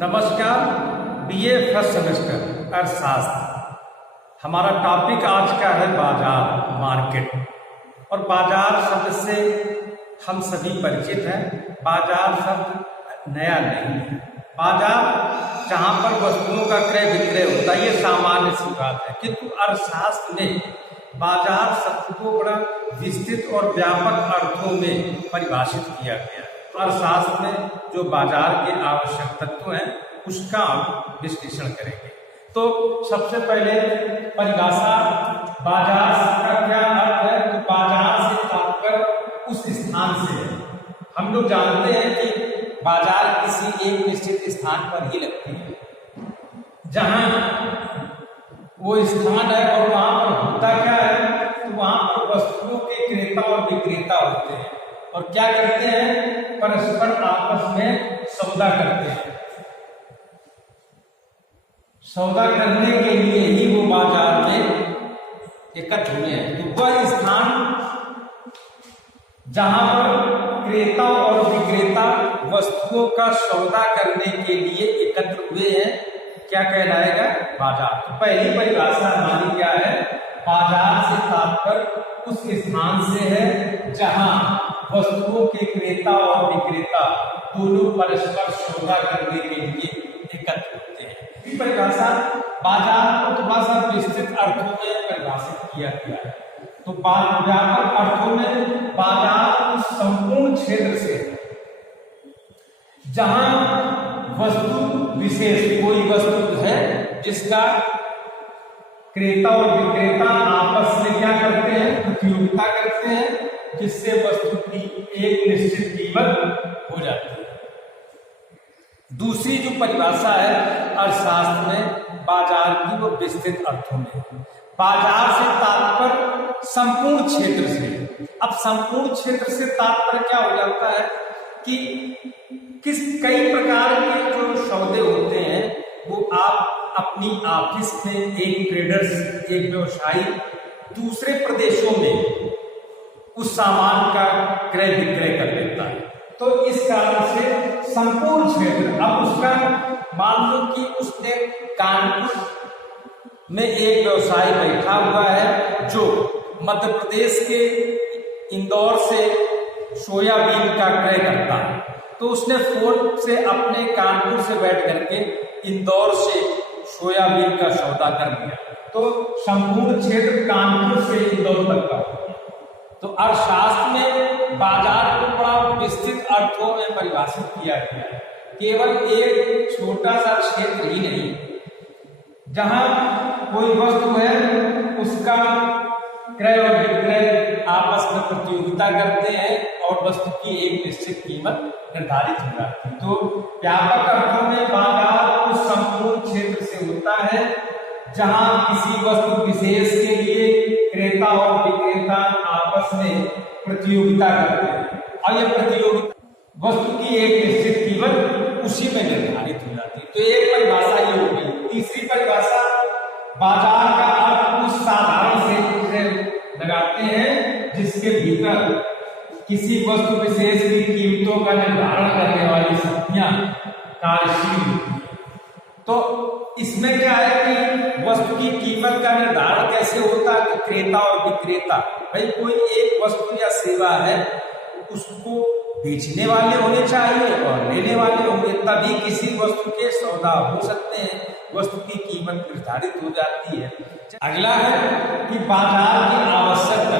नमस्कार। BA first semester अर्थशास्त्र। हमारा टॉपिक आज का है बाजार, मार्केट। और बाजार शब्द से हम सभी परिचित हैं। बाजार शब्द नया नहीं है। बाजार जहाँ पर वस्तुओं का क्रय विक्रय होता है, ये सामान्य सी बात है, किंतु अर्थशास्त्र में बाजार शब्द को बड़ा विस्तृत और व्यापक अर्थों में परिभाषित किया गया है। अर्थशास्त्र में जो बाजार के आवश्यक तत्व हैं उसका हम विश्लेषण करेंगे। तो सबसे पहले परिभाषा, बाजार का क्या अर्थ है? तो बाजार से तात्पर्य उस स्थान से है। हम लोग जानते हैं कि बाजार किसी एक निश्चित स्थान पर ही लगती है, जहां वो स्थान है और वहां पर होता क्या है, तो वहां पर वस्तुओं के क्रेता और विक्रेता होते हैं और क्या करते हैं, परस्पर आपस में सौदा करते हैं। सौदा करने के लिए ही वो बाजार में एकत्र हुए हैं। तो वह स्थान जहां पर क्रेता और विक्रेता वस्तुओं का सौदा करने के लिए एकत्र हुए हैं, क्या कहलाएगा? बाजार। तो पहली परिभाषा हमारी क्या है? बाजार से तात्पर्य उस स्थान से है जहां वस्तुओं के क्रेता और विक्रेता दोनों परस्पर सौदा करने के लिए एकत्र होते हैं। ये परिभाषा बाजार को थोड़ा सा विस्तृत अर्थों में परिभाषित किया गया है। तो व्यापक अर्थों में बाजार उस संपूर्ण क्षेत्र से जहां वस्तु विशेष कोई वस्तु है जिसका क्रेता और विक्रेता आपस में क्या करते हैं, प्रतियोगिता करते हैं, जिससे वस्तु की एक निश्चित कीमत हो जाती है। दूसरी जो परिभाषा है अर्थशास्त्र में बाजार की, वो विस्तृत अर्थों में। बाजार से तात्पर्य संपूर्ण क्षेत्र से। अब संपूर्ण क्षेत्र से तात्पर्य क्या हो जाता है कि कई प्रकार के जो सौदे होते हैं वो आप अपनी ऑफिस में एक ट्रेडर्स, एक व्यवसायी दूसरे प्रदेशों में उस सामान का क्रय विक्रय कर लेता है। तो इस कारण से संपूर्ण क्षेत्र, अब उसका मान लो कि उसने कानपुर में एक व्यवसायी बैठा हुआ है जो मध्य प्रदेश के इंदौर से सोयाबीन का क्रय करता है। तो उसने फोन से अपने कानपुर से बैठ करके इंदौर से सोयाबीन का सौदा कर दिया। तो संपूर्ण क्षेत्र कानपुर से इंदौर तक का। तो अर्थशास्त्र में बाजार को बड़ा विस्तृत अर्थों में परिभाषित किया गया है। केवल एक छोटा सा क्षेत्र ही नहीं, जहां कोई वस्तु है उसका क्रय और विक्रय आपस में प्रतियोगिता करते हैं और वस्तु की एक निश्चित कीमत निर्धारित हो जाती है। तो व्यापक अर्थों में बाजार उस संपूर्ण क्षेत्र से होता है जहां किसी वस्तु विशेष के लिए क्रेता और विक्रेता आपस में प्रतियोगिता करते हैं और यह प्रतियोगिता वस्तु की एक निश्चित कीमत उसी में निर्धारित हो जाती है। तो एक परिभाषा ये होगी। तीसरी परिभाषा, बाजार का अर्थ उस साधारण से लगाते हैं जिसके भीतर किसी वस्तु विशेष की कीमतों का निर्धारण करने वाली शक्तियां कार्यशील होती हैं। तो इसमें क्या है कि वस्तु की कीमत का निर्धारण कैसे होता है? तो क्रेता और विक्रेता, भाई कोई एक वस्तु या सेवा है, उसको बेचने वाले होने चाहिए और लेने वाले होंगे, तभी किसी वस्तु के सौदा हो सकते हैं, वस्तु की कीमत निर्धारित हो जाती है। अगला है कि बाजार की आवश्यकता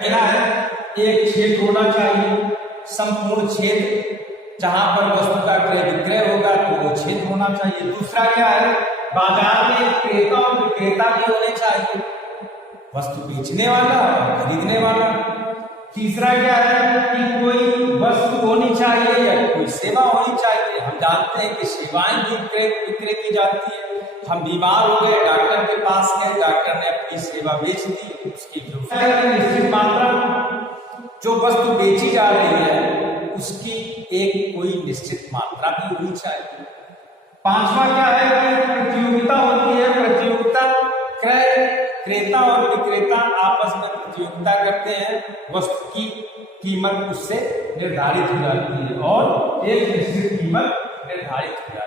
पहला है, एक क्षेत्र होना चाहिए, संपूर्ण क्षेत्र जहां पर वस्तु का क्रय विक्रय होगा तो वो क्षेत्र होना चाहिए। दूसरा क्या है, बाजार में क्रेता और विक्रेता भी होने चाहिए, वस्तु बेचने वाला और खरीदने वाला। तीसरा क्या है कि कोई वस्तु होनी चाहिए या कोई सेवा होनी चाहिए। हम जानते हैं कि सेवाएं भी क्रय विक्रय की जाती है। हम बीमार हो गए, डॉक्टर के पास गए, डॉक्टर ने अपनी सेवा बेच दी, उसकी जो निश्चित मात्रा जो वस्तु बेची जा रही है उसकी एक कोई निश्चित मात्रा भी होनी चाहिए। पांचवा क्या है कि प्रतियोगिता होती है। प्रतियोगिता क्रेता और विक्रेता आपस में प्रतियोगिता करते हैं, वस्तु की कीमत उससे निर्धारित हो जाती है और एक निश्चित कीमत निर्धारित हो जाती है।